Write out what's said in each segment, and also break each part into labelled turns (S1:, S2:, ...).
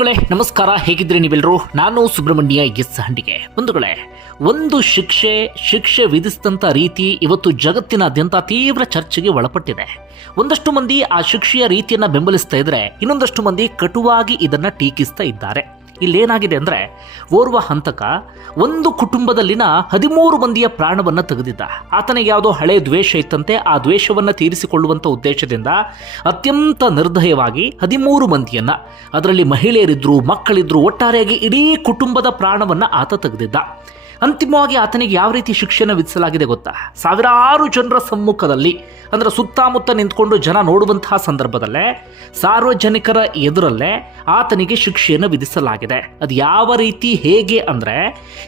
S1: ಬಂಧುಗಳೇ, ನಮಸ್ಕಾರ. ಹೇಗಿದ್ರೆ ನೀವೆಲ್ಲರೂ? ನಾನು ಸುಬ್ರಹ್ಮಣ್ಯ ಎಸ್ ಹಂಡಿಗೆ. ಬಂಧುಗಳೇ, ಒಂದು ಶಿಕ್ಷೆ ಶಿಕ್ಷೆ ವಿಧಿಸಿದಂಥ ರೀತಿ ಇವತ್ತು ಜಗತ್ತಿನಾದ್ಯಂತ ತೀವ್ರ ಚರ್ಚೆಗೆ ಒಳಪಟ್ಟಿದೆ. ಒಂದಷ್ಟು ಮಂದಿ ಆ ಶಿಕ್ಷೆಯ ರೀತಿಯನ್ನ ಬೆಂಬಲಿಸ್ತಾ ಇದ್ರೆ, ಇನ್ನೊಂದಷ್ಟು ಮಂದಿ ಕಟುವಾಗಿ ಇದನ್ನ ಟೀಕಿಸ್ತಾ ಇದ್ದಾರೆ. ಇಲ್ಲೇನಾಗಿದೆ ಅಂದರೆ ಓರ್ವ ಹಂತಕ ಒಂದು ಕುಟುಂಬದಲ್ಲಿನ ಹದಿಮೂರು ಮಂದಿಯ ಪ್ರಾಣವನ್ನು ತೆಗೆದಿದ್ದ. ಆತನಿಗೆ ಯಾವುದೋ ಹಳೆ ದ್ವೇಷ ಇತ್ತಂತೆ, ಆ ದ್ವೇಷವನ್ನು ತೀರಿಸಿಕೊಳ್ಳುವಂಥ ಉದ್ದೇಶದಿಂದ ಅತ್ಯಂತ ನಿರ್ದಯವಾಗಿ ಹದಿಮೂರು ಮಂದಿಯನ್ನು, ಅದರಲ್ಲಿ ಮಹಿಳೆಯರಿದ್ದರು ಮಕ್ಕಳಿದ್ರು, ಒಟ್ಟಾರೆಯಾಗಿ ಇಡೀ ಕುಟುಂಬದ ಪ್ರಾಣವನ್ನು ಆತ ತೆಗೆದಿದ್ದ. ಅಂತಿಮವಾಗಿ ಆತನಿಗೆ ಯಾವ ರೀತಿ ಶಿಕ್ಷೆಯನ್ನು ವಿಧಿಸಲಾಗಿದೆ ಗೊತ್ತಾ? ಸಾವಿರಾರು ಜನರ ಸಮ್ಮುಖದಲ್ಲಿ, ಅಂದರೆ ಸುತ್ತಮುತ್ತ ನಿಂತ್ಕೊಂಡು ಜನ ನೋಡುವಂತಹ ಸಂದರ್ಭದಲ್ಲೇ, ಸಾರ್ವಜನಿಕರ ಎದುರಲ್ಲೇ ಆತನಿಗೆ ಶಿಕ್ಷೆಯನ್ನು ವಿಧಿಸಲಾಗಿದೆ. ಅದು ಯಾವ ರೀತಿ, ಹೇಗೆ ಅಂದರೆ,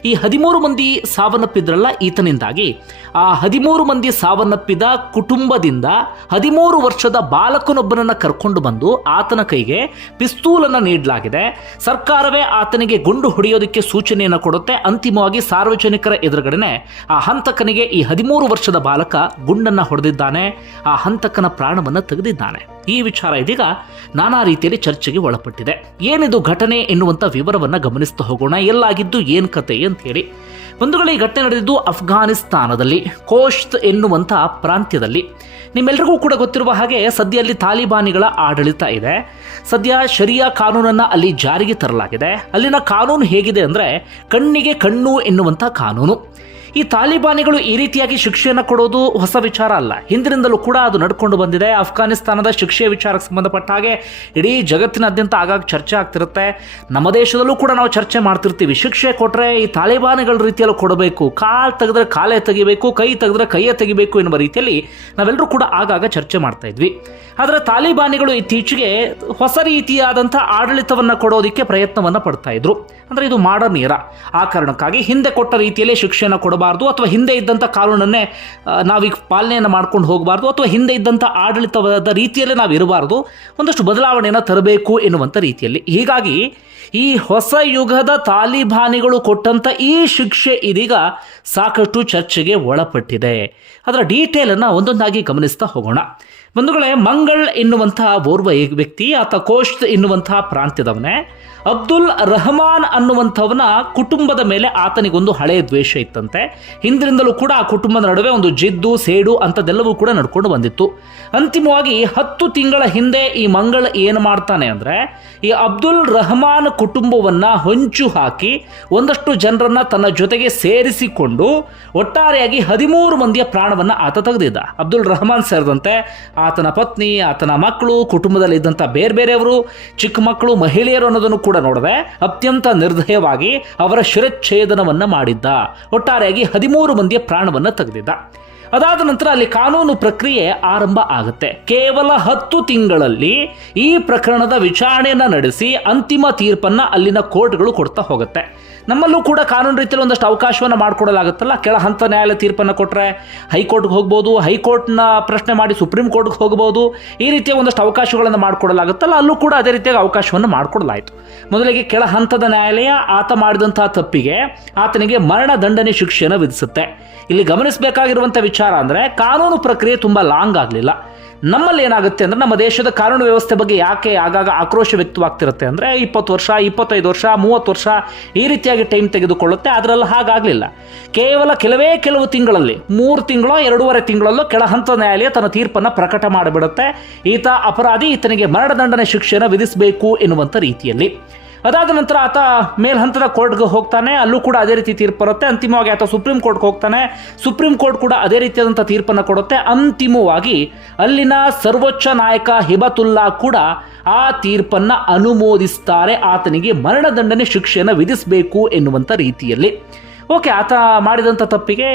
S1: ಈ ಹದಿಮೂರು ಮಂದಿ ಸಾವನ್ನಪ್ಪಿದ್ರಲ್ಲ ಈತನಿಂದಾಗಿ, ಆ ಹದಿಮೂರು ಮಂದಿ ಸಾವನ್ನಪ್ಪಿದ ಕುಟುಂಬದಿಂದ ಹದಿಮೂರು ವರ್ಷದ ಬಾಲಕನೊಬ್ಬನನ್ನ ಕರ್ಕೊಂಡು ಬಂದು ಆತನ ಕೈಗೆ ಪಿಸ್ತೂಲನ್ನು ನೀಡಲಾಗಿದೆ. ಸರ್ಕಾರವೇ ಆತನಿಗೆ ಗುಂಡು ಹೊಡೆಯೋದಕ್ಕೆ ಸೂಚನೆಯನ್ನು ಕೊಡುತ್ತೆ. ಅಂತಿಮವಾಗಿ ಸಾರ್ವಜನಿಕರ ಎದುರುಗಡೆನೆ ಆ ಹಂತಕನಿಗೆ ಈ ಹದಿಮೂರು ವರ್ಷದ ಬಾಲಕ ಗುಂಡನ್ನ ಹೊಡೆದಿದ್ದಾನೆ. ಆ ಹಂತಕನ ಪ್ರಾಣವನ್ನು ತೆಗೆದಿದ್ದಾನೆ. ಈ ವಿಚಾರ ಇದೀಗ ನಾನಾ ರೀತಿಯಲ್ಲಿ ಚರ್ಚೆಗೆ ಒಳಪಟ್ಟಿದೆ. ಏನಿದು ಘಟನೆ ಎನ್ನುವಂಥ ವಿವರವನ್ನ ಗಮನಿಸ್ತಾ ಹೋಗೋಣ. ಎಲ್ಲಾಗಿದ್ದು ಏನು ಕತೆ ಅಂತ ಹೇಳಿ. ಬಂಧುಗಳ, ಈ ಘಟನೆ ನಡೆದಿದ್ದು ಅಫ್ಘಾನಿಸ್ತಾನದಲ್ಲಿ, ಕೋಶ್ತ್ ಎನ್ನುವಂಥ ಪ್ರಾಂತ್ಯದಲ್ಲಿ. ನಿಮ್ಮೆಲ್ಲರಿಗೂ ಕೂಡ ಗೊತ್ತಿರುವ ಹಾಗೆ ಸದ್ಯ ಅಲ್ಲಿ ತಾಲಿಬಾನಿಗಳ ಆಡಳಿತ ಇದೆ. ಸದ್ಯ ಶರಿಯಾ ಕಾನೂನನ್ನ ಅಲ್ಲಿ ಜಾರಿಗೆ ತರಲಾಗಿದೆ. ಅಲ್ಲಿನ ಕಾನೂನು ಹೇಗಿದೆ ಅಂದ್ರೆ ಕಣ್ಣಿಗೆ ಕಣ್ಣು ಎನ್ನುವಂಥ ಕಾನೂನು. ಈ ತಾಲಿಬಾನಿಗಳು ಈ ರೀತಿಯಾಗಿ ಶಿಕ್ಷೆಯನ್ನು ಕೊಡೋದು ಹೊಸ ವಿಚಾರ ಅಲ್ಲ. ಹಿಂದಿನಿಂದಲೂ ಕೂಡ ಅದು ನಡ್ಕೊಂಡು ಬಂದಿದೆ. ಅಫ್ಘಾನಿಸ್ತಾನದ ಶಿಕ್ಷೆ ವಿಚಾರಕ್ಕೆ ಸಂಬಂಧಪಟ್ಟ ಹಾಗೆ ಇಡೀ ಜಗತ್ತಿನಾದ್ಯಂತ ಆಗಾಗ ಚರ್ಚೆ ಆಗ್ತಿರುತ್ತೆ. ನಮ್ಮ ದೇಶದಲ್ಲೂ ಕೂಡ ನಾವು ಚರ್ಚೆ ಮಾಡ್ತಿರ್ತೀವಿ. ಶಿಕ್ಷೆ ಕೊಟ್ಟರೆ ಈ ತಾಲಿಬಾನಿಗಳ ರೀತಿಯಲ್ಲೂ ಕೊಡಬೇಕು. ಕಾಲ್ ತೆಗೆದ್ರೆ ಕಾಲೇ ತೆಗಿಬೇಕು, ಕೈ ತೆಗೆದ್ರೆ ಕೈಯೇ ತೆಗಿಬೇಕು ಎನ್ನುವ ರೀತಿಯಲ್ಲಿ ನಾವೆಲ್ಲರೂ ಕೂಡ ಆಗಾಗ ಚರ್ಚೆ ಮಾಡ್ತಾ ಇದ್ವಿ. ಆದರೆ ತಾಲಿಬಾನಿಗಳು ಇತ್ತೀಚೆಗೆ ಹೊಸ ರೀತಿಯಾದಂಥ ಆಡಳಿತವನ್ನು ಕೊಡೋದಕ್ಕೆ ಪ್ರಯತ್ನವನ್ನು ಪಡ್ತಾ ಇದ್ರು. ಅಂದರೆ ಇದು ಮಾಡರ್ನ್ ಏರ ಆ ಕಾರಣಕ್ಕಾಗಿ ಹಿಂದೆ ಕೊಟ್ಟ ರೀತಿಯಲ್ಲೇ ಶಿಕ್ಷೆಯನ್ನು ಕೊಡಬಾರ್ದು ಅಥವಾ ಹಿಂದೆ ಇದ್ದಂಥ ಕಾನೂನನ್ನೇ ನಾವೀಗ ಪಾಲನೆಯನ್ನು ಮಾಡ್ಕೊಂಡು ಹೋಗಬಾರ್ದು ಅಥವಾ ಹಿಂದೆ ಇದ್ದಂಥ ಆಡಳಿತವಾದ ರೀತಿಯಲ್ಲೇ ನಾವು ಇರಬಾರ್ದು. ಒಂದಷ್ಟು ಬದಲಾವಣೆಯನ್ನು ತರಬೇಕು ಎನ್ನುವಂಥ ರೀತಿಯಲ್ಲಿ. ಹೀಗಾಗಿ ಈ ಹೊಸ ಯುಗದ ತಾಲಿಬಾನಿಗಳು ಕೊಟ್ಟಂಥ ಈ ಶಿಕ್ಷೆ ಇದೀಗ ಸಾಕಷ್ಟು ಚರ್ಚೆಗೆ ಒಳಪಟ್ಟಿದೆ. ಅದರ ಡೀಟೇಲನ್ನು ಒಂದೊಂದಾಗಿ ಗಮನಿಸ್ತಾ ಹೋಗೋಣ. ಬಂಧುಗಳೇ, ಮಂಗಳ್ ಎನ್ನುವಂತಹ ಓರ್ವ ವ್ಯಕ್ತಿ, ಆತ ಕೋಶ್ತ್ ಎನ್ನುವಂತಹ ಪ್ರಾಂತ್ಯದವನೇ. ಅಬ್ದುಲ್ ರಹಮಾನ್ ಅನ್ನುವಂಥವನ ಕುಟುಂಬದ ಮೇಲೆ ಆತನಿಗೊಂದು ಹಳೆಯ ದ್ವೇಷ ಇತ್ತಂತೆ. ಹಿಂದಿನಿಂದಲೂ ಕೂಡ ಆ ಕುಟುಂಬದ ನಡುವೆ ಒಂದು ಜಿದ್ದು, ಸೇಡು ಅಂಥದ್ದೆಲ್ಲವೂ ಕೂಡ ನಡ್ಕೊಂಡು ಬಂದಿತ್ತು. ಅಂತಿಮವಾಗಿ ಹತ್ತು ತಿಂಗಳ ಹಿಂದೆ ಈ ಮಂಗಳ ಏನು ಮಾಡ್ತಾನೆ ಅಂದರೆ, ಈ ಅಬ್ದುಲ್ ರಹಮಾನ್ ಕುಟುಂಬವನ್ನು ಹೊಂಚು ಹಾಕಿ ಒಂದಷ್ಟು ಜನರನ್ನು ತನ್ನ ಜೊತೆಗೆ ಸೇರಿಸಿಕೊಂಡು ಒಟ್ಟಾರೆಯಾಗಿ ಹದಿಮೂರು ಮಂದಿಯ ಪ್ರಾಣವನ್ನು ಆತ ತೆಗೆದಿದ್ದ. ಅಬ್ದುಲ್ ರಹಮಾನ್ ಸೇರಿದಂತೆ ಆತನ ಪತ್ನಿ, ಆತನ ಮಕ್ಕಳು ಕುಟುಂಬದಲ್ಲಿ ಇದ್ದಂಥ ಬೇರೆ ಬೇರೆಯವರು ಚಿಕ್ಕ ಮಕ್ಕಳು, ಮಹಿಳೆಯರು ಅನ್ನೋದನ್ನು ನೋಡದೆ ಅತ್ಯಂತ ನಿರ್ದಯವಾಗಿ ಅವರ ಶಿರಚ್ಛೇದನವನ್ನ ಮಾಡಿದ್ದ. ಒಟ್ಟಾರೆಯಾಗಿ ಹದಿಮೂರು ಮಂದಿಯ ಪ್ರಾಣವನ್ನ ತೆಗೆದಿದ್ದ. ಅದಾದ ನಂತರ ಅಲ್ಲಿ ಕಾನೂನು ಪ್ರಕ್ರಿಯೆ ಆರಂಭ ಆಗುತ್ತೆ. ಕೇವಲ ಹತ್ತು ತಿಂಗಳಲ್ಲಿ ಈ ಪ್ರಕರಣದ ವಿಚಾರಣೆಯನ್ನು ನಡೆಸಿ ಅಂತಿಮ ತೀರ್ಪನ್ನ ಅಲ್ಲಿನ ಕೋರ್ಟ್ಗಳು ಕೊಡ್ತಾ ಹೋಗುತ್ತೆ. ನಮ್ಮಲ್ಲೂ ಕೂಡ ಕಾನೂನು ರೀತಿಯಲ್ಲಿ ಒಂದಷ್ಟು ಅವಕಾಶವನ್ನು ಮಾಡಿಕೊಡಲಾಗುತ್ತಲ್ಲ? ಕೆಳ ಹಂತ ನ್ಯಾಯಾಲಯ ತೀರ್ಪನ್ನು ಕೊಟ್ಟರೆ ಹೈಕೋರ್ಟ್ಗೆ ಹೋಗ್ಬೋದು, ಹೈಕೋರ್ಟ್ನ ಪ್ರಶ್ನೆ ಮಾಡಿ ಸುಪ್ರೀಂ ಕೋರ್ಟ್ಗೆ ಹೋಗ್ಬೋದು, ಈ ರೀತಿಯ ಒಂದಷ್ಟು ಅವಕಾಶಗಳನ್ನು ಮಾಡಿಕೊಡಲಾಗುತ್ತಲ್ಲ? ಅಲ್ಲೂ ಕೂಡ ಅದೇ ರೀತಿಯಾಗಿ ಅವಕಾಶವನ್ನು ಮಾಡಿಕೊಡಲಾಯಿತು. ಮೊದಲಿಗೆ ಕೆಳ ಹಂತದ ನ್ಯಾಯಾಲಯ ಆತ ಮಾಡಿದಂಥ ತಪ್ಪಿಗೆ ಆತನಿಗೆ ಮರಣ ದಂಡನೆ ಶಿಕ್ಷೆಯನ್ನು ವಿಧಿಸುತ್ತೆ. ಇಲ್ಲಿ ಗಮನಿಸಬೇಕಾಗಿರುವಂಥ ವಿಚಾರ ಅಂದರೆ ಕಾನೂನು ಪ್ರಕ್ರಿಯೆ ತುಂಬ ಲಾಂಗ್ ಆಗಲಿಲ್ಲ. ನಮ್ಮಲ್ಲಿ ಏನಾಗುತ್ತೆ ಅಂದರೆ ನಮ್ಮ ದೇಶದ ಕಾನೂನು ವ್ಯವಸ್ಥೆ ಬಗ್ಗೆ ಯಾಕೆ ಆಗಾಗ ಆಕ್ರೋಶ ವ್ಯಕ್ತವಾಗ್ತಿರುತ್ತೆ ಅಂದರೆ ಇಪ್ಪತ್ತು ವರ್ಷ, ಇಪ್ಪತ್ತೈದು ವರ್ಷ, ಮೂವತ್ತು ವರ್ಷ ಈ ರೀತಿಯಾಗಿ ಟೈಮ್ ತೆಗೆದುಕೊಳ್ಳುತ್ತೆ. ಅದರಲ್ಲಿ ಹಾಗಾಗಲಿಲ್ಲ. ಕೇವಲ ಕೆಲವೇ ಕೆಲವು ತಿಂಗಳಲ್ಲಿ, ಮೂರು ತಿಂಗಳೋ, ಎರಡೂವರೆ ತಿಂಗಳಲ್ಲೋ ಕೆಳ ಹಂತ ನ್ಯಾಯಾಲಯ ತನ್ನ ತೀರ್ಪನ್ನು ಪ್ರಕಟ ಮಾಡಿಬಿಡುತ್ತೆ. ಈತ ಅಪರಾಧಿ, ಈತನಿಗೆ ಮರಣದಂಡನೆ ಶಿಕ್ಷೆಯನ್ನು ವಿಧಿಸಬೇಕು ಎನ್ನುವಂಥ ರೀತಿಯಲ್ಲಿ. ಅದಾದ ನಂತರ ಆತ ಮೇಲ್ಹಂತದ ಕೋರ್ಟ್ಗೆ ಹೋಗ್ತಾನೆ. ಅಲ್ಲೂ ಕೂಡ ಅದೇ ರೀತಿ ತೀರ್ಪು ಬರುತ್ತೆ. ಅಂತಿಮವಾಗಿ ಆತ ಸುಪ್ರೀಂ ಕೋರ್ಟ್ಗೆ ಹೋಗ್ತಾನೆ. ಸುಪ್ರೀಂ ಕೋರ್ಟ್ ಕೂಡ ಅದೇ ರೀತಿಯಾದಂಥ ತೀರ್ಪನ್ನು ಕೊಡುತ್ತೆ. ಅಂತಿಮವಾಗಿ ಅಲ್ಲಿನ ಸರ್ವೋಚ್ಚ ನಾಯಕ ಹಿಬತುಲ್ಲಾ ಕೂಡ ಆ ತೀರ್ಪನ್ನ ಅನುಮೋದಿಸ್ತಾರೆ. ಆತನಿಗೆ ಮರಣದಂಡನೆ ಶಿಕ್ಷೆಯನ್ನು ವಿಧಿಸಬೇಕು ಎನ್ನುವಂಥ ರೀತಿಯಲ್ಲಿ. ಓಕೆ, ಆತ ಮಾಡಿದಂಥ ತಪ್ಪಿಗೆ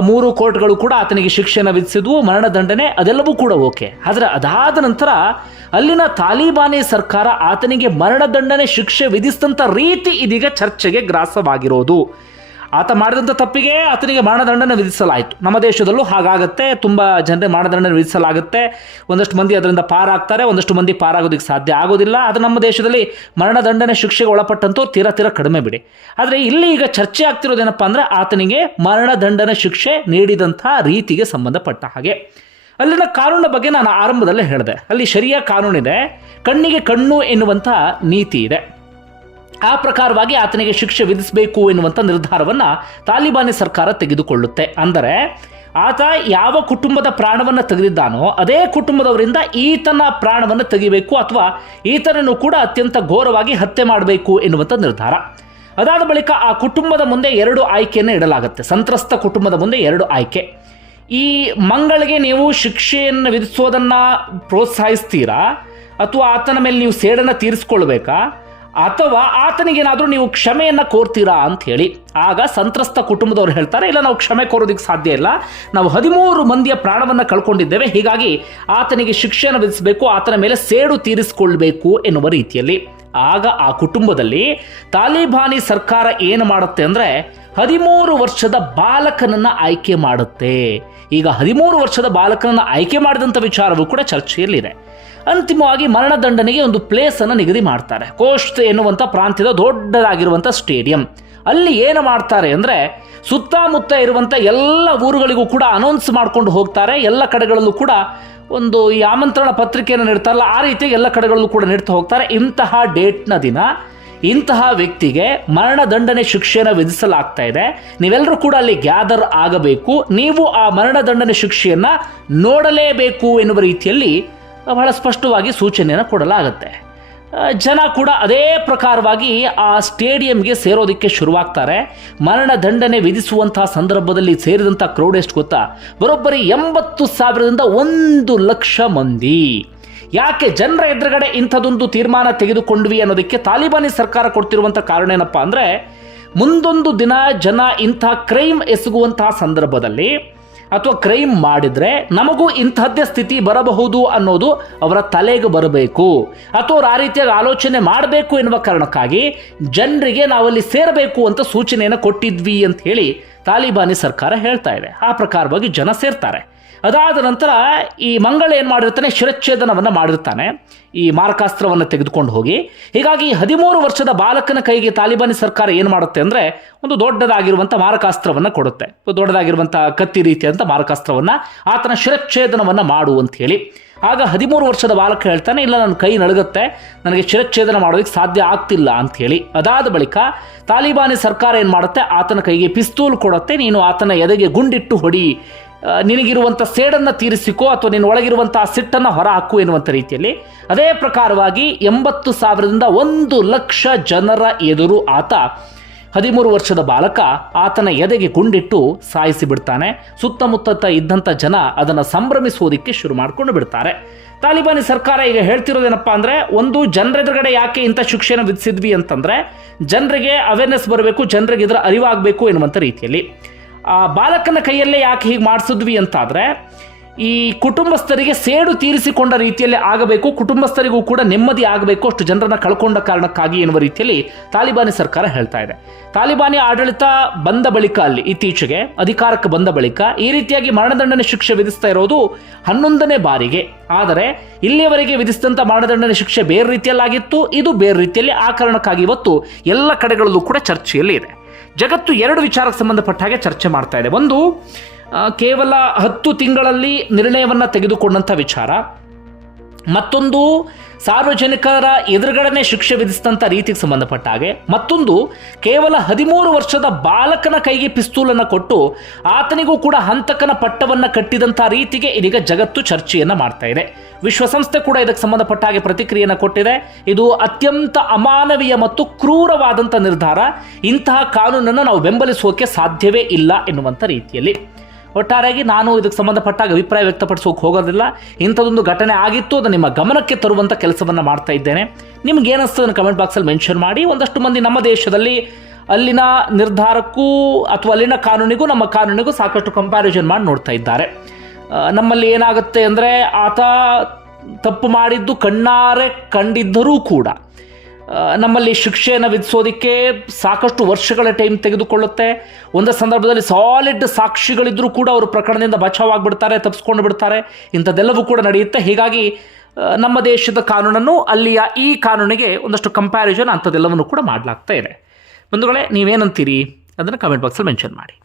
S1: ಮೂರು ಕೋರ್ಟ್ಗಳು ಕೂಡ ಆತನಿಗೆ ಶಿಕ್ಷೆಯನ್ನು ವಿಧಿಸಿದ್ವು, ಮರಣದಂಡನೆ ಅದೆಲ್ಲವೂ ಕೂಡ ಓಕೆ. ಆದರೆ ಅದಾದ ನಂತರ ಅಲ್ಲಿನ ತಾಲಿಬಾನಿ ಸರ್ಕಾರ ಆತನಿಗೆ ಮರಣದಂಡನೆ ಶಿಕ್ಷೆ ವಿಧಿಸಿದಂಥ ರೀತಿ ಇದೀಗ ಚರ್ಚೆಗೆ ಗ್ರಾಸವಾಗಿರೋದು. ಆತ ಮಾಡಿದಂಥ ತಪ್ಪಿಗೆ ಆತನಿಗೆ ಮರಣದಂಡನೆ ವಿಧಿಸಲಾಯಿತು. ನಮ್ಮ ದೇಶದಲ್ಲೂ ಹಾಗಾಗುತ್ತೆ, ತುಂಬ ಜನರಿಗೆ ಮರಣದಂಡನೆ ವಿಧಿಸಲಾಗುತ್ತೆ. ಒಂದಷ್ಟು ಮಂದಿ ಅದರಿಂದ ಪಾರಾಗ್ತಾರೆ, ಒಂದಷ್ಟು ಮಂದಿ ಪಾರಾಗೋದಕ್ಕೆ ಸಾಧ್ಯ ಆಗೋದಿಲ್ಲ. ಅದು ನಮ್ಮ ದೇಶದಲ್ಲಿ ಮರಣದಂಡನೆ ಶಿಕ್ಷೆಗೆ ಒಳಪಟ್ಟಂತೂ ತೀರ ತೀರ ಕಡಿಮೆ ಬಿಡಿ. ಆದರೆ ಇಲ್ಲಿ ಈಗ ಚರ್ಚೆ ಆಗ್ತಿರೋದೇನಪ್ಪ ಅಂದರೆ ಆತನಿಗೆ ಮರಣದಂಡನೆ ಶಿಕ್ಷೆ ನೀಡಿದಂಥ ರೀತಿಗೆ ಸಂಬಂಧಪಟ್ಟ ಹಾಗೆ. ಅಲ್ಲಿನ ಕಾನೂನಿನ ಬಗ್ಗೆ ನಾನು ಆರಂಭದಲ್ಲೇ ಹೇಳಿದೆ. ಅಲ್ಲಿ ಶರಿಯ ಕಾನೂನಿದೆ, ಕಣ್ಣಿಗೆ ಕಣ್ಣು ಎನ್ನುವಂಥ ನೀತಿ ಇದೆ. ಆ ಪ್ರಕಾರವಾಗಿ ಆತನಿಗೆ ಶಿಕ್ಷೆ ವಿಧಿಸಬೇಕು ಎನ್ನುವಂಥ ನಿರ್ಧಾರವನ್ನು ತಾಲಿಬಾನಿ ಸರ್ಕಾರ ತೆಗೆದುಕೊಳ್ಳುತ್ತೆ. ಅಂದರೆ ಆತ ಯಾವ ಕುಟುಂಬದ ಪ್ರಾಣವನ್ನು ತೆಗೆದಿದ್ದಾನೋ ಅದೇ ಕುಟುಂಬದವರಿಂದ ಈತನ ಪ್ರಾಣವನ್ನು ತೆಗಿಬೇಕು ಅಥವಾ ಈತನನ್ನು ಕೂಡ ಅತ್ಯಂತ ಘೋರವಾಗಿ ಹತ್ಯೆ ಮಾಡಬೇಕು ಎನ್ನುವಂಥ ನಿರ್ಧಾರ. ಅದಾದ ಬಳಿಕ ಆ ಕುಟುಂಬದ ಮುಂದೆ ಎರಡು ಆಯ್ಕೆಯನ್ನು ಇಡಲಾಗುತ್ತೆ. ಸಂತ್ರಸ್ತ ಕುಟುಂಬದ ಮುಂದೆ ಎರಡು ಆಯ್ಕೆ. ಈ ಮಂಗಳಿಗೆ ನೀವು ಶಿಕ್ಷೆಯನ್ನು ವಿಧಿಸೋದನ್ನು ಪ್ರೋತ್ಸಾಹಿಸ್ತೀರಾ ಅಥವಾ ಆತನ ಮೇಲೆ ನೀವು ಸೇಡನ್ನು ತೀರಿಸ್ಕೊಳ್ಬೇಕಾ? ಅಥವಾ ಆತನಿಗೇನಾದರೂ ನೀವು ಕ್ಷಮೆಯನ್ನು ಕೋರ್ತೀರಾ ಅಂತ ಹೇಳಿ. ಆಗ ಸಂತ್ರಸ್ತ ಕುಟುಂಬದವ್ರು ಹೇಳ್ತಾರೆ, ಇಲ್ಲ, ನಾವು ಕ್ಷಮೆ ಕೋರೋದಕ್ಕೆ ಸಾಧ್ಯ ಇಲ್ಲ. ನಾವು ಹದಿಮೂರು ಮಂದಿಯ ಪ್ರಾಣವನ್ನು ಕಳ್ಕೊಂಡಿದ್ದೇವೆ, ಹೀಗಾಗಿ ಆತನಿಗೆ ಶಿಕ್ಷೆಯನ್ನು ವಿಧಿಸಬೇಕು, ಆತನ ಮೇಲೆ ಸೇಡು ತೀರಿಸಿಕೊಳ್ಬೇಕು ಎನ್ನುವ ರೀತಿಯಲ್ಲಿ. ಆಗ ಆ ಕುಟುಂಬದಲ್ಲಿ ತಾಲಿಬಾನಿ ಸರ್ಕಾರ ಏನು ಮಾಡುತ್ತೆ ಅಂದರೆ, ಹದಿಮೂರು ವರ್ಷದ ಬಾಲಕನನ್ನು ಆಯ್ಕೆ ಮಾಡುತ್ತೆ. ಈಗ ಹದಿಮೂರು ವರ್ಷದ ಬಾಲಕನನ್ನು ಆಯ್ಕೆ ಮಾಡಿದಂಥ ವಿಚಾರವೂ ಕೂಡ ಚರ್ಚೆಯಲ್ಲಿದೆ. ಅಂತಿಮವಾಗಿ ಮರಣದಂಡನೆಗೆ ಒಂದು ಪ್ಲೇಸನ್ನು ನಿಗದಿ ಮಾಡ್ತಾರೆ. ಕೋಸ್ಟ್ ಎನ್ನುವಂಥ ಪ್ರಾಂತ್ಯದ ದೊಡ್ಡದಾಗಿರುವಂಥ ಸ್ಟೇಡಿಯಂ ಅಲ್ಲಿ ಏನು ಮಾಡ್ತಾರೆ ಅಂದರೆ ಸುತ್ತಮುತ್ತ ಇರುವಂಥ ಎಲ್ಲ ಊರುಗಳಿಗೂ ಕೂಡ ಅನೌನ್ಸ್ ಮಾಡ್ಕೊಂಡು ಹೋಗ್ತಾರೆ. ಎಲ್ಲ ಕಡೆಗಳಲ್ಲೂ ಕೂಡ ಒಂದು ಈ ಆಮಂತ್ರಣ ಪತ್ರಿಕೆಯನ್ನು ನೀಡ್ತಾರಲ್ಲ, ಆ ರೀತಿ ಎಲ್ಲ ಕಡೆಗಳಲ್ಲೂ ಕೂಡ ನೀಡ್ತಾ ಹೋಗ್ತಾರೆ. ಇಂತಹ ಡೇಟ್ನ ದಿನ ಇಂತಹ ವ್ಯಕ್ತಿಗೆ ಮರಣದಂಡನೆ ಶಿಕ್ಷೆಯನ್ನು ವಿಧಿಸಲಾಗ್ತಾ ಇದೆ. ನೀವೆಲ್ಲರೂ ಕೂಡ ಅಲ್ಲಿ ಗ್ಯಾದರ್ ಆಗಬೇಕು. ನೀವು ಆ ಮರಣದಂಡನೆ ಶಿಕ್ಷೆಯನ್ನು ನೋಡಲೇಬೇಕು ಎನ್ನುವ ರೀತಿಯಲ್ಲಿ ಬಹಳ ಸ್ಪಷ್ಟವಾಗಿ ಸೂಚನೆಯನ್ನು ಕೊಡಲಾಗುತ್ತೆ. ಜನ ಕೂಡ ಅದೇ ಪ್ರಕಾರವಾಗಿ ಆ ಸ್ಟೇಡಿಯಂಗೆ ಸೇರೋದಕ್ಕೆ ಶುರುವಾಗ್ತಾರೆ. ಮರಣದಂಡನೆ ವಿಧಿಸುವಂತಹ ಸಂದರ್ಭದಲ್ಲಿ ಸೇರಿದಂಥ ಕ್ರೌಡ್ ಎಷ್ಟು ಗೊತ್ತಾ? ಬರೋಬ್ಬರಿ ಎಂಬತ್ತು ಸಾವಿರದಿಂದ ಒಂದು ಲಕ್ಷ ಮಂದಿ. ಯಾಕೆ ಜನರ ಎದುರುಗಡೆ ಇಂಥದೊಂದು ತೀರ್ಮಾನ ತೆಗೆದುಕೊಂಡ್ವಿ ಅನ್ನೋದಕ್ಕೆ ತಾಲಿಬಾನಿ ಸರ್ಕಾರ ಕೊಡ್ತಿರುವಂಥ ಕಾರಣ ಏನಪ್ಪ ಅಂದರೆ, ಮುಂದೊಂದು ದಿನ ಜನ ಇಂಥ ಕ್ರೈಮ್ ಎಸಗುವಂತಹ ಸಂದರ್ಭದಲ್ಲಿ ಅಥವಾ ಕ್ರೈಮ್ ಮಾಡಿದರೆ ನಮಗೂ ಇಂಥದ್ದೇ ಸ್ಥಿತಿ ಬರಬಹುದು ಅನ್ನೋದು ಅವರ ತಲೆಗೆ ಬರಬೇಕು. ಅಥವಾ ಆ ರೀತಿಯಾಗಿ ಆಲೋಚನೆ ಮಾಡಬೇಕು ಎನ್ನುವ ಕಾರಣಕ್ಕಾಗಿ ಜನರಿಗೆ ನಾವಲ್ಲಿ ಸೇರಬೇಕು ಅಂತ ಸೂಚನೆಯನ್ನು ಕೊಟ್ಟಿದ್ವಿ ಅಂತ ಹೇಳಿ ತಾಲಿಬಾನಿ ಸರ್ಕಾರ ಹೇಳ್ತಾ ಇದೆ. ಆ ಪ್ರಕಾರವಾಗಿ ಜನ ಸೇರ್ತಾರೆ. ಅದಾದ ನಂತರ ಈ ಮಂಗಳ ಏನು ಮಾಡಿರ್ತಾನೆ? ಶಿರಚ್ಛೇದನವನ್ನು ಮಾಡಿರ್ತಾನೆ. ಈ ಮಾರಕಾಸ್ತ್ರವನ್ನು ತೆಗೆದುಕೊಂಡು ಹೋಗಿ. ಹೀಗಾಗಿ ಹದಿಮೂರು ವರ್ಷದ ಬಾಲಕನ ಕೈಗೆ ತಾಲಿಬಾನಿ ಸರ್ಕಾರ ಏನು ಮಾಡುತ್ತೆ ಅಂದರೆ ಒಂದು ದೊಡ್ಡದಾಗಿರುವಂಥ ಮಾರಕಾಸ್ತ್ರವನ್ನು ಕೊಡುತ್ತೆ. ದೊಡ್ಡದಾಗಿರುವಂಥ ಕತ್ತಿ ರೀತಿಯಾದಂಥ ಮಾರಕಾಸ್ತ್ರವನ್ನು ಆತನ ಶಿರಚ್ಛೇದನವನ್ನು ಮಾಡು ಹೇಳಿ. ಆಗ ಹದಿಮೂರು ವರ್ಷದ ಬಾಲಕ ಹೇಳ್ತಾನೆ, ಇಲ್ಲ, ನನ್ನ ಕೈ ನಡುಗುತ್ತೆ ನನಗೆ ಶಿರಚ್ಛೇದನ ಮಾಡೋದಕ್ಕೆ ಸಾಧ್ಯ ಆಗ್ತಿಲ್ಲ ಅಂತ ಹೇಳಿ. ಅದಾದ ಬಳಿಕ ತಾಲಿಬಾನಿ ಸರ್ಕಾರ ಏನು ಮಾಡುತ್ತೆ? ಆತನ ಕೈಗೆ ಪಿಸ್ತೂಲ್ ಕೊಡುತ್ತೆ. ನೀನು ಆತನ ಎದೆಗೆ ಗುಂಡಿಟ್ಟು ಹೊಡಿ. ನಿನಗಿರುವಂಥ ಸೇಡನ್ನು ತೀರಿಸಿಕೋ ಅಥವಾ ನಿನ್ನ ಒಳಗಿರುವಂಥ ಸಿಟ್ಟನ್ನು ಹೊರ ಹಾಕು ಎನ್ನುವಂಥ ರೀತಿಯಲ್ಲಿ ಅದೇ ಪ್ರಕಾರವಾಗಿ ಎಂಬತ್ತು ಸಾವಿರದಿಂದ ಒಂದು ಲಕ್ಷ ಜನರ ಎದುರು ಆತ ಹದಿಮೂರು ವರ್ಷದ ಬಾಲಕ ಆತನ ಎದೆಗೆ ಗುಂಡಿಟ್ಟು ಸಾಯಿಸಿ ಬಿಡ್ತಾನೆ. ಸುತ್ತಮುತ್ತ ಇದ್ದಂಥ ಜನ ಅದನ್ನು ಸಂಭ್ರಮಿಸುವುದಕ್ಕೆ ಶುರು ಮಾಡಿಕೊಂಡು ಬಿಡ್ತಾರೆ. ತಾಲಿಬಾನಿ ಸರ್ಕಾರ ಈಗ ಹೇಳ್ತಿರೋದೇನಪ್ಪ ಅಂದರೆ, ಒಂದು ಜನರ ಎದುರುಗಡೆ ಯಾಕೆ ಇಂಥ ಶಿಕ್ಷೆಯನ್ನು ವಿಧಿಸಿದ್ವಿ ಅಂತಂದರೆ, ಜನರಿಗೆ ಅವೇರ್ನೆಸ್ ಬರಬೇಕು, ಜನರಿಗೆ ಇದರ ಅರಿವಾಗಬೇಕು ಎನ್ನುವಂಥ ರೀತಿಯಲ್ಲಿ. ಆ ಬಾಲಕನ ಕೈಯಲ್ಲೇ ಯಾಕೆ ಹೀಗೆ ಮಾಡಿಸಿದ್ವಿ ಅಂತಾದರೆ, ಈ ಕುಟುಂಬಸ್ಥರಿಗೆ ಸೇಡು ತೀರಿಸಿಕೊಂಡ ರೀತಿಯಲ್ಲಿ ಆಗಬೇಕು, ಕುಟುಂಬಸ್ಥರಿಗೂ ಕೂಡ ನೆಮ್ಮದಿ ಆಗಬೇಕು, ಅಷ್ಟು ಜನರನ್ನು ಕಳ್ಕೊಂಡ ಕಾರಣಕ್ಕಾಗಿ ಎನ್ನುವ ರೀತಿಯಲ್ಲಿ ತಾಲಿಬಾನಿ ಸರ್ಕಾರ ಹೇಳ್ತಾ ಇದೆ. ತಾಲಿಬಾನಿ ಆಡಳಿತ ಬಂದ ಬಳಿಕ ಅಲ್ಲಿ, ಇತ್ತೀಚೆಗೆ ಅಧಿಕಾರಕ್ಕೆ ಬಂದ ಬಳಿಕ ಈ ರೀತಿಯಾಗಿ ಮರಣದಂಡನೆ ಶಿಕ್ಷೆ ವಿಧಿಸ್ತಾ ಇರೋದು ಹನ್ನೊಂದನೇ ಬಾರಿಗೆ. ಆದರೆ, ಇಲ್ಲಿಯವರೆಗೆ ವಿಧಿಸಿದಂಥ ಮರಣದಂಡನೆ ಶಿಕ್ಷೆ ಬೇರೆ ರೀತಿಯಲ್ಲಾಗಿತ್ತು, ಇದು ಬೇರೆ ರೀತಿಯಲ್ಲಿ ಆ ಕಾರಣಕ್ಕಾಗಿ ಇವತ್ತು ಎಲ್ಲ ಕಡೆಗಳಲ್ಲೂ ಕೂಡ ಚರ್ಚೆಯಲ್ಲಿ ಇದೆ. ಜಗತ್ತು ಎರಡು ವಿಚಾರಕ್ಕೆ ಸಂಬಂಧಪಟ್ಟ ಹಾಗೆ ಚರ್ಚೆ ಮಾಡ್ತಾ ಇದೆ. ಒಂದು ಕೇವಲ ಹತ್ತು ತಿಂಗಳಲ್ಲಿ ನಿರ್ಣಯವನ್ನು ತೆಗೆದುಕೊಂಡಂಥ ವಿಚಾರ. ಮತ್ತೊಂದು ಸಾರ್ವಜನಿಕರ ಎದುರುಗಡೆ ಶಿಕ್ಷೆ ವಿಧಿಸಿದಂಥ ರೀತಿಗೆ ಸಂಬಂಧಪಟ್ಟ ಹಾಗೆ, ಮತ್ತೊಂದು ಕೇವಲ ಹದಿಮೂರು ವರ್ಷದ ಬಾಲಕನ ಕೈಗೆ ಪಿಸ್ತೂಲನ್ನು ಕೊಟ್ಟು ಆತನಿಗೂ ಕೂಡ ಹಂತಕನ ಪಟ್ಟವನ್ನು ಕಟ್ಟಿದಂಥ ರೀತಿಗೆ ಇದೀಗ ಜಗತ್ತು ಚರ್ಚೆಯನ್ನು ಮಾಡ್ತಾ ಇದೆ. ವಿಶ್ವಸಂಸ್ಥೆ ಕೂಡ ಇದಕ್ಕೆ ಸಂಬಂಧಪಟ್ಟ ಹಾಗೆ ಪ್ರತಿಕ್ರಿಯೆಯನ್ನು ಕೊಟ್ಟಿದೆ. ಇದು ಅತ್ಯಂತ ಅಮಾನವೀಯ ಮತ್ತು ಕ್ರೂರವಾದಂಥ ನಿರ್ಧಾರ. ಇಂತಹ ಕಾನೂನನ್ನು ನಾವು ಬೆಂಬಲಿಸೋಕೆ ಸಾಧ್ಯವೇ ಇಲ್ಲ ಎನ್ನುವಂಥ ರೀತಿಯಲ್ಲಿ. ಒಟ್ಟಾರೆಯಾಗಿ ನಾನು ಇದಕ್ಕೆ ಸಂಬಂಧಪಟ್ಟಾಗ ಅಭಿಪ್ರಾಯ ವ್ಯಕ್ತಪಡಿಸೋಕೆ ಹೋಗೋದಿಲ್ಲ. ಇಂಥದ್ದೊಂದು ಘಟನೆ ಆಗಿತ್ತು ಅದು ನಿಮ್ಮ ಗಮನಕ್ಕೆ ತರುವಂಥ ಕೆಲಸವನ್ನು ಮಾಡ್ತಾ ಇದ್ದೇನೆ. ನಿಮ್ಗೆ ಏನಿಸ್ತದೆ ಕಮೆಂಟ್ ಬಾಕ್ಸಲ್ಲಿ ಮೆನ್ಷನ್ ಮಾಡಿ. ಒಂದಷ್ಟು ಮಂದಿ ನಮ್ಮ ದೇಶದಲ್ಲಿ ಅಲ್ಲಿನ ನಿರ್ಧಾರಕ್ಕೂ ಅಥವಾ ಅಲ್ಲಿನ ಕಾನೂನಿಗೂ, ನಮ್ಮ ಕಾನೂನಿಗೂ ಸಾಕಷ್ಟು ಕಂಪ್ಯಾರಿಸನ್ ಮಾಡಿ ನೋಡ್ತಾ ಇದ್ದಾರೆ. ನಮ್ಮಲ್ಲಿ ಏನಾಗುತ್ತೆ ಅಂದರೆ ಆತ ತಪ್ಪು ಮಾಡಿದ್ದು ಕಣ್ಣಾರೆ ಕಂಡಿದ್ದರೂ ಕೂಡ. ನಮ್ಮಲ್ಲಿ ಶಿಕ್ಷೆಯನ್ನು ವಿಧಿಸೋದಕ್ಕೆ ಸಾಕಷ್ಟು ವರ್ಷಗಳ ಟೈಮ್ ತೆಗೆದುಕೊಳ್ಳುತ್ತೆ. ಒಂದು ಸಂದರ್ಭದಲ್ಲಿ ಸಾಲಿಡ್ ಸಾಕ್ಷಿಗಳಿದ್ದರೂ ಕೂಡ ಅವರು ಪ್ರಕರಣದಿಂದ ಬಚಾವಾಗ್ಬಿಡ್ತಾರೆ ತಪ್ಪಿಸ್ಕೊಂಡು ಬಿಡ್ತಾರೆ. ಇಂಥದ್ದೆಲ್ಲವೂ ಕೂಡ ನಡೆಯುತ್ತೆ. ಹೀಗಾಗಿ ನಮ್ಮ ದೇಶದ ಕಾನೂನನ್ನು ಅಲ್ಲಿಯ ಈ ಕಾನೂನಿಗೆ ಒಂದಷ್ಟು ಕಂಪ್ಯಾರಿಸನ್ ಅಂಥದ್ದೆಲ್ಲವನ್ನು ಕೂಡ ಮಾಡಲಾಗ್ತಾ ಇದೆ. ಬಂಧುಗಳೇ, ನೀವೇನಂತೀರಿ? ಅದನ್ನು ಕಮೆಂಟ್ ಬಾಕ್ಸಲ್ಲಿ ಮೆನ್ಷನ್ ಮಾಡಿ.